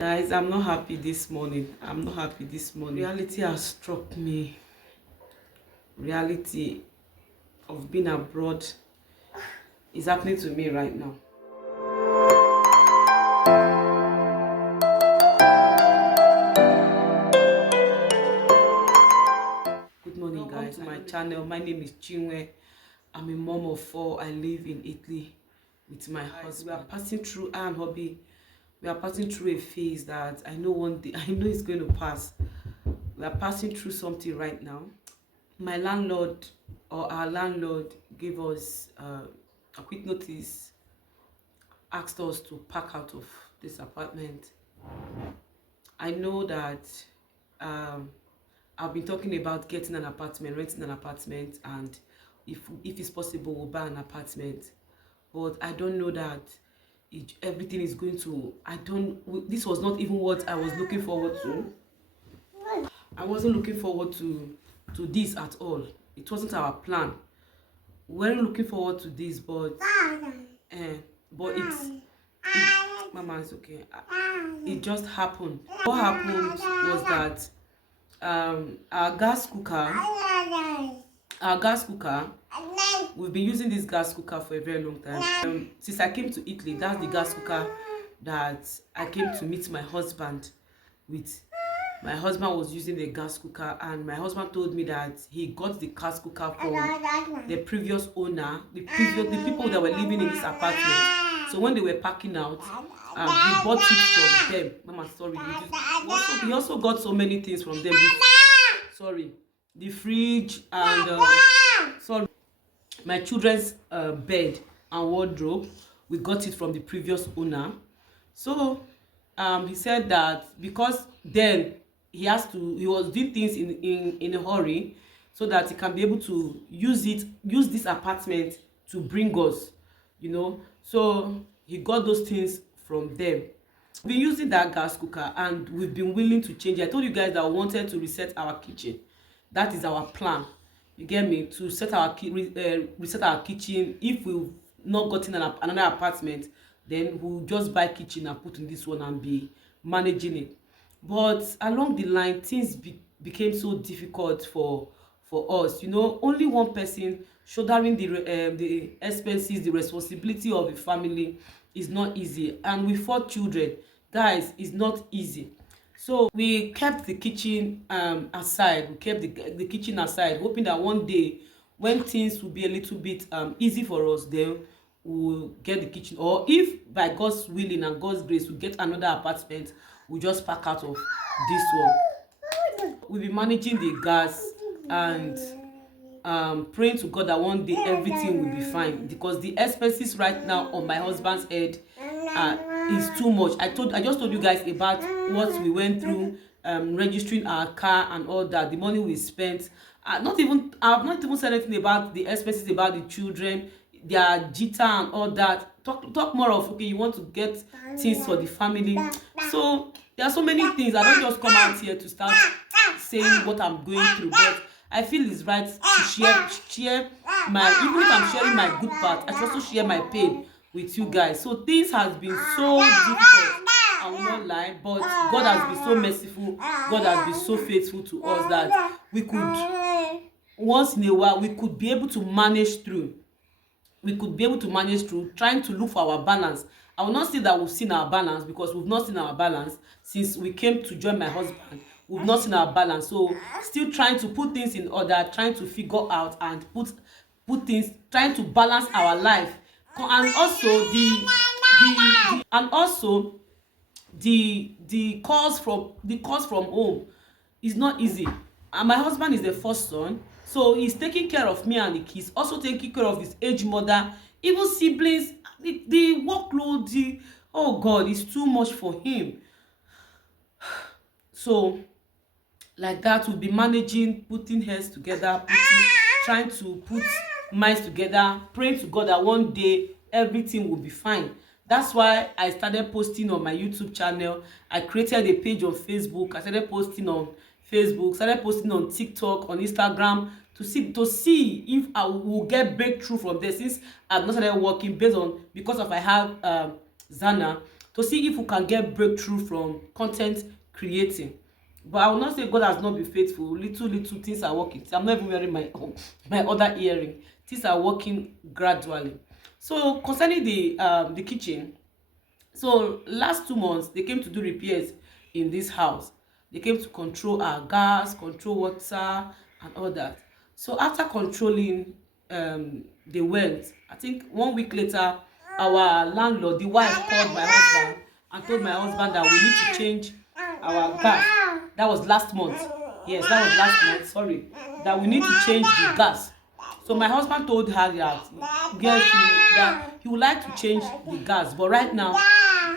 Guys, I'm not happy this morning. I'm not happy this morning. Reality has struck me. Reality of being abroad is happening to me right now. Good morning, guys. Welcome to my channel. My name is Chinwe. I'm a mom of 4. I live in Italy with my husband. We are passing through and hobby. We are passing through a phase that I know one day, I know it's going to pass. We are passing through something right now. My landlord or our landlord gave us a quick notice, asked us to pack out of this apartment. I know that I've been talking about getting an apartment, renting an apartment, and if it's possible, we'll buy an apartment. But I don't know that everything is going to. This was not even what I was looking forward to. I wasn't looking forward to this at all. It wasn't our plan. We weren't looking forward to this, but Mama is okay. It just happened. What happened was that our gas cooker, we've been using this gas cooker for a very long time. Since I came to Italy, that's the gas cooker that I came to meet my husband with. My husband was using the gas cooker, and my husband told me that he got the gas cooker from the previous owner, the people that were living in this apartment. So when they were packing out, he bought it from them. Mama, sorry. He also got so many things from them. The fridge and my children's bed and wardrobe. We got it from the previous owner. So he said that because then he was doing things in a hurry so that he can be able to use this apartment to bring us, so he got those things from them. We've been using that gas cooker and we've been willing to change it. I told you guys that we wanted to reset our kitchen. That is our plan, you get me, to reset our kitchen. If we've not gotten another apartment, then we'll just buy kitchen and put in this one and be managing it. But along the line, things became so difficult for us. Only one person shouldering the expenses, the responsibility of a family is not easy, and with 4 children, guys, it's not easy. So we kept the kitchen aside. We kept the kitchen aside, hoping that one day when things will be a little bit easy for us, then we'll get the kitchen, or if by God's willing and God's grace we get another apartment, we'll just pack out of this one. We'll be managing the gas and praying to God that one day everything will be fine, because the expenses right now on my husband's head is too much. I just told you guys about what we went through, registering our car and all that, the money we spent. I've not even said anything about the expenses, about the children, their jitter and all that. Talk more of, okay, you want to get things for the family. So there are so many things. I don't just come out here to start saying what I'm going through, but I feel it's right to share my, even if I'm sharing my good part, I should also share my pain with you guys. So things has been so difficult, I will not lie, but God has been so merciful. God has been so faithful to us that we could, once in a while, we could be able to manage through. Trying to look for our balance. I will not say that we've seen our balance, because we've not seen our balance since we came to join my husband. We've not seen our balance. So still trying to put things in order, trying to figure out and put things, trying to balance our life. And also the calls from home is not easy. And my husband is the first son, so he's taking care of me and the kids, also taking care of his aged mother, even siblings. The workload, oh God, is too much for him. So like that, we'll be managing, putting heads together, trying to put minds together, praying to God that one day everything will be fine. That's why I started posting on my YouTube channel. I created a page on Facebook. I started posting on Facebook, started posting on TikTok, on Instagram, to see if I will get breakthrough from there, since I've not started working because I have Zana, to see if we can get breakthrough from content creating. But I will not say God has not been faithful. Little things are working. I'm not even wearing my other earring. Things are working gradually. So concerning the kitchen, so last 2 months they came to do repairs in this house. They came to control our gas, control water and all that. So after controlling, they went. I think 1 week later, our landlord, the wife, called my husband and told my husband that we need to change our gas. That was last month. Yes, that was last month. Sorry, that we need to change the gas. So my husband told her that yes, that he would like to change the gas, but right now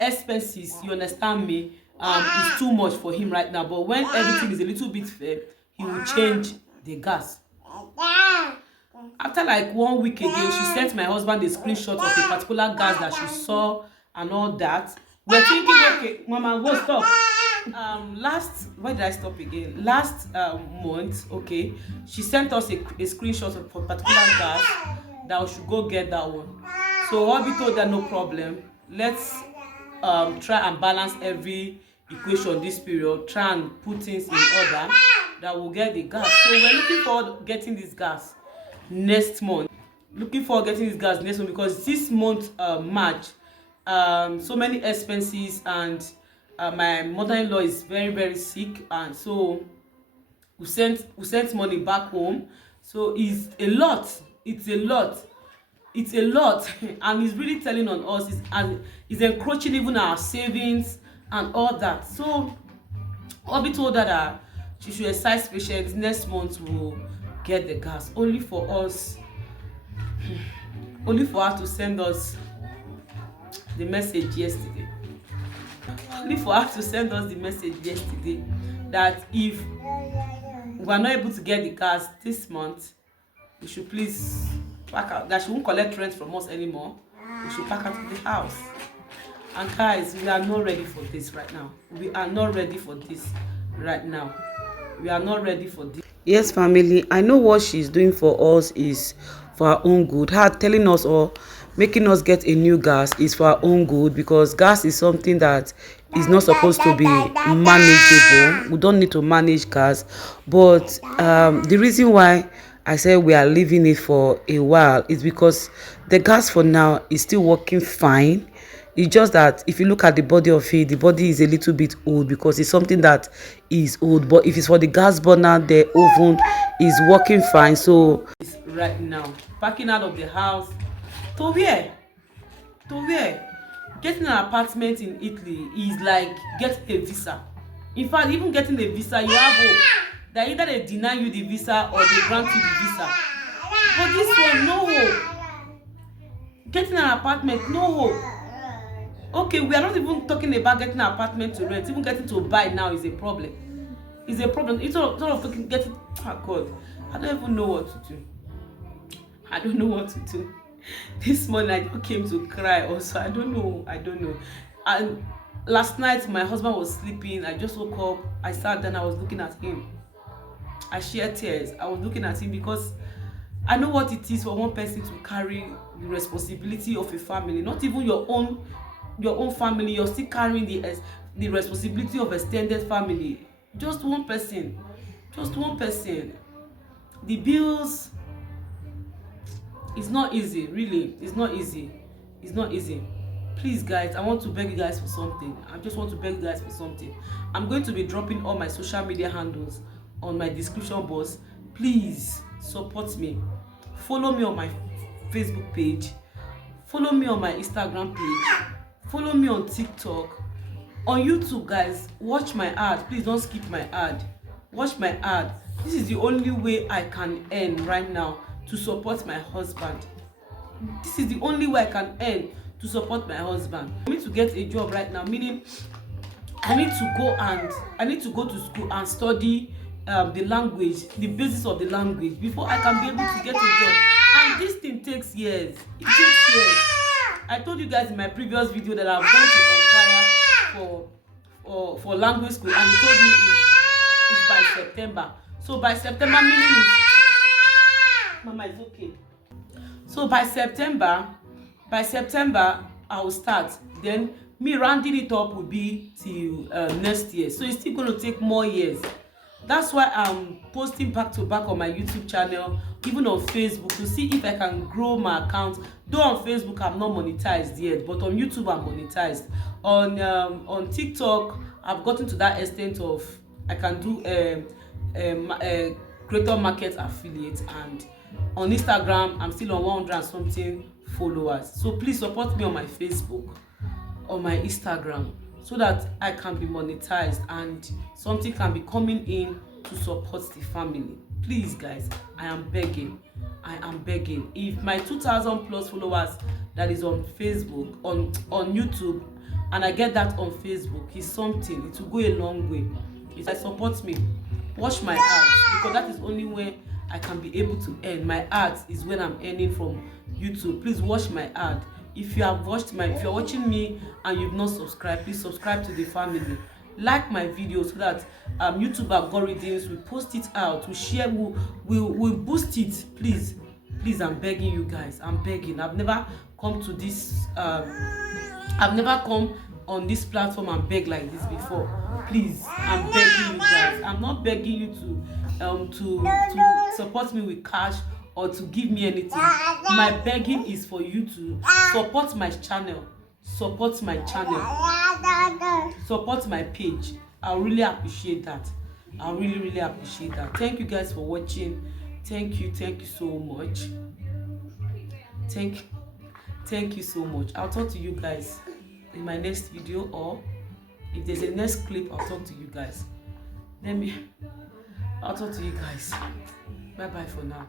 expenses, you understand me, is too much for him right now. But when everything is a little bit fair, he will change the gas. After like 1 week ago, she sent my husband a screenshot of a particular gas that she saw and all that. We're thinking, okay, Mama, go stop. Last, where did I stop again? Last month, okay, she sent us a screenshot of a particular gas that we should go get that one. So hubby told her no problem. Let's try and balance every equation this period. Try and put things in order that we'll get the gas. So we're looking forward getting this gas next month. Because this month, March, so many expenses, and my mother-in-law is very sick, and so we sent money back home. So it's a lot and it's really telling on us. It's encroaching even our savings and all that. So Obi told her that she should exercise patience. Next month we'll get the gas, only for her to send us the message yesterday. That if we are not able to get the gas this month, we should please pack out. That she won't collect rent from us anymore. We should pack out of the house. And guys, we are not ready for this right now. Yes, family, I know what she's doing for us is for our own good. Her telling us or making us get a new gas is for our own good, because gas is something that is not supposed to be manageable. We don't need to manage gas. But the reason why I said we are leaving it for a while is because the gas for now is still working fine. It's just that if you look at the body of it, the body is a little bit old because it's something that is old. But if it's for the gas burner, the oven is working fine. So right now, packing out of the house to where? Getting an apartment in Italy is like getting a visa. In fact, even getting a visa, you have hope that either they deny you the visa or they grant you the visa. But this one, no hope. Getting an apartment, no hope. Okay, we are not even talking about getting an apartment to rent. Even getting to buy now is a problem. It's sort of talking getting. Oh God, I don't even know what to do. This morning I just came to cry also. I don't know. And last night my husband was sleeping. I just woke up. I sat down. I was looking at him. I shed tears. I was looking at him because I know what it is for one person to carry the responsibility of a family. Not even your own family. You're still carrying the responsibility of extended family. Just one person. The bills. It's not easy, really. It's not easy. Please, guys, I want to beg you guys for something. I'm going to be dropping all my social media handles on my description box. Please support me. Follow me on my Facebook page. Follow me on my Instagram page. Follow me on TikTok. On YouTube, guys, watch my ad. Please don't skip my ad. Watch my ad. This is the only way I can earn right now to support my husband. For me to get a job right now, meaning I need to go to school and study the language, the basis of the language, before I can be able to get a job. And this thing takes years. I told you guys in my previous video that I'm going to inquire for language school, and he told me it's by September. So by September, meaning Mama is okay. So by September I will start. Then me rounding it up will be till next year, so it's still going to take more years. That's why I'm posting back to back on my YouTube channel, even on Facebook, to see if I can grow my account. Though on Facebook I'm not monetized yet, but on YouTube I'm monetized. On TikTok I've gotten to that extent of I can do creator market affiliate, and on Instagram I'm still on 100 and something followers. So please support me on my Facebook, on my Instagram, so that I can be monetized and something can be coming in to support the family. Please guys, I am begging. If my 2,000 plus followers that is on Facebook, on YouTube, and I get that on Facebook, is something. It will go a long way. If I support me, watch my ads, because that is only way I can be able to earn. My ads is when I'm earning from YouTube. Please watch my ad. If you're watching me and you've not subscribed, please subscribe to the family. Like my videos so that YouTube algorithms will post it out, will share, will boost it. Please, I'm begging you guys. I'm begging. I've never come to this. I've never come on this platform and beg like this before. Please, I'm begging you guys. I'm not begging you to support me with cash or to give me anything. My begging is for you to support my channel, support my page. I really appreciate that. I really appreciate that. Thank you guys for watching. Thank you so much. Thank you so much. I'll talk to you guys in my next video, or if there's a next clip, I'll talk to you guys. I'll talk to you guys. Bye bye for now.